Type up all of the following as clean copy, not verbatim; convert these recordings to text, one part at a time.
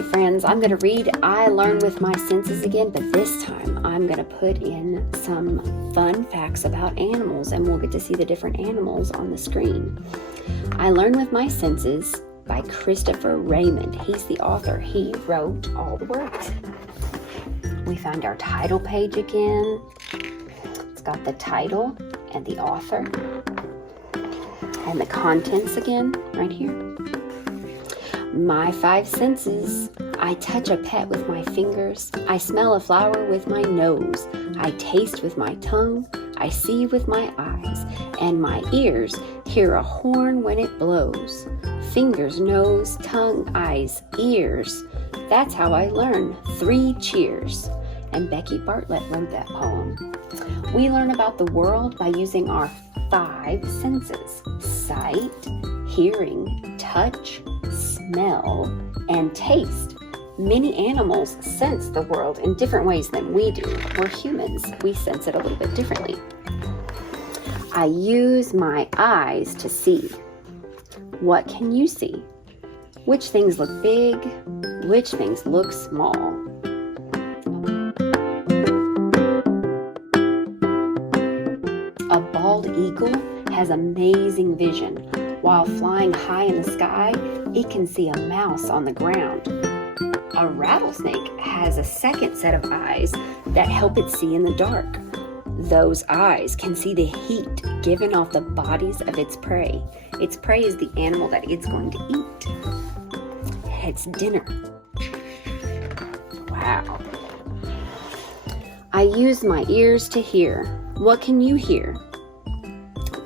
right, friends, I'm going to read I Learn with My Senses again, but this time I'm going to put in some fun facts about animals, and we'll get to see the different animals on the screen. I Learn with My Senses by Christopher Raymond. He's the author. He wrote all the words. We found our title page again. It's got the title and the author and the contents again right here. My 5 senses. I touch a pet with my fingers. I smell a flower with my nose. I taste with my tongue. I see with my eyes. And my ears hear a horn when it blows. Fingers, nose, tongue, eyes, ears. That's how I learn. 3 cheers. And Becky Bartlett wrote that poem. We learn about the world by using our 5 senses: sight, hearing, touch, smell, and taste. Many animals sense the world in different ways than we do. We're humans. We sense it a little bit differently. I use my eyes to see. What can you see? Which things look big? Which things look small? A bald eagle has amazing vision. While flying high in the sky, it can see a mouse on the ground. A rattlesnake has a second set of eyes that help it see in the dark. Those eyes can see the heat given off the bodies of its prey. Its prey is the animal that it's going to eat. It's dinner. Wow. I use my ears to hear. What can you hear?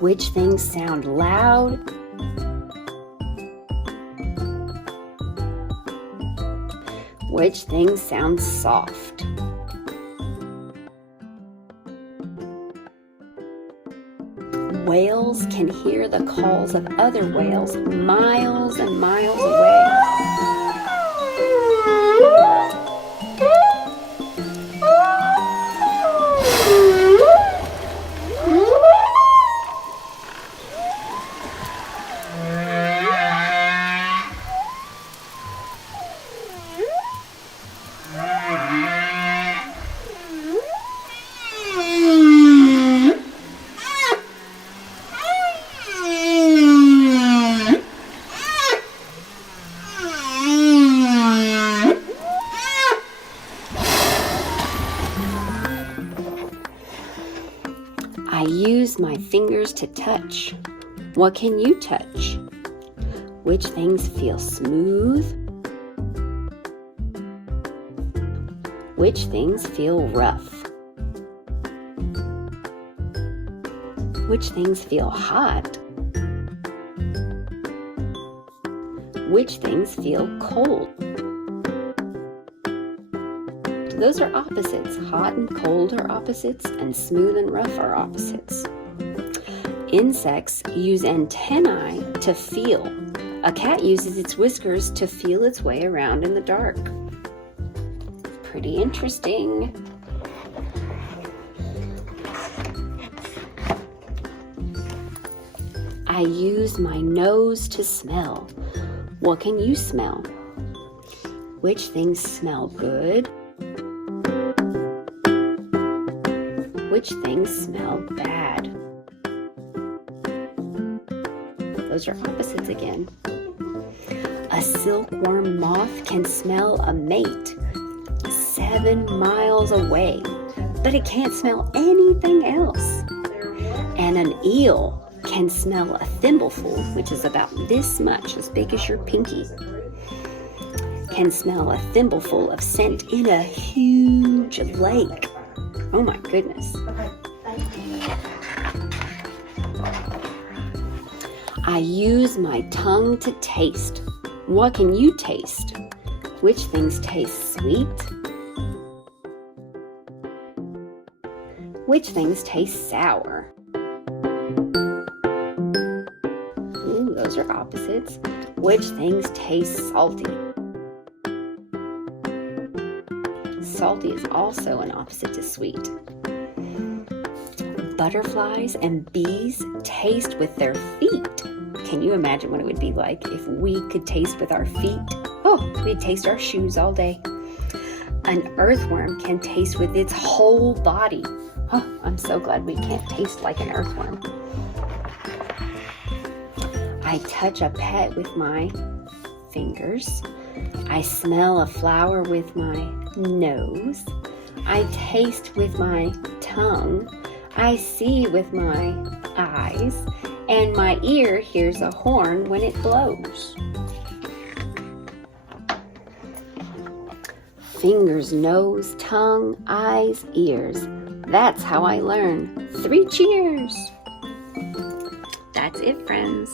Which things sound loud? Which things sound soft? Whales can hear the calls of other whales miles and miles away. I use my fingers to touch. What can you touch? Which things feel smooth? Which things feel rough? Which things feel hot? Which things feel cold? Those are opposites. Hot and cold are opposites, and smooth and rough are opposites. Insects use antennae to feel. A cat uses its whiskers to feel its way around in the dark. Pretty interesting. I use my nose to smell. What can you smell? Which things smell good? Which things smell bad? Those are opposites again. A silkworm moth can smell a mate 7 miles away, but it can't smell anything else. And an eel can smell a thimbleful, which is about this much, as big as your pinky, can smell a thimbleful of scent in a huge lake. Oh my goodness. I use my tongue to taste. What can you taste? Which things taste sweet? Which things taste sour? Ooh, those are opposites. Which things taste salty? Salty is also an opposite to sweet. Butterflies and bees taste with their feet. Can you imagine what it would be like if we could taste with our feet? Oh, Oh, we'd taste our shoes all day. An earthworm can taste with its whole body. Oh, I'm so glad we can't taste like an earthworm. I touch a pet with my fingers. I smell a flower with my nose. I taste with my tongue. I see with my eyes. And my ear hears a horn when it blows. Fingers, nose, tongue, eyes, ears. That's how I learn. 3 cheers! That's it, friends.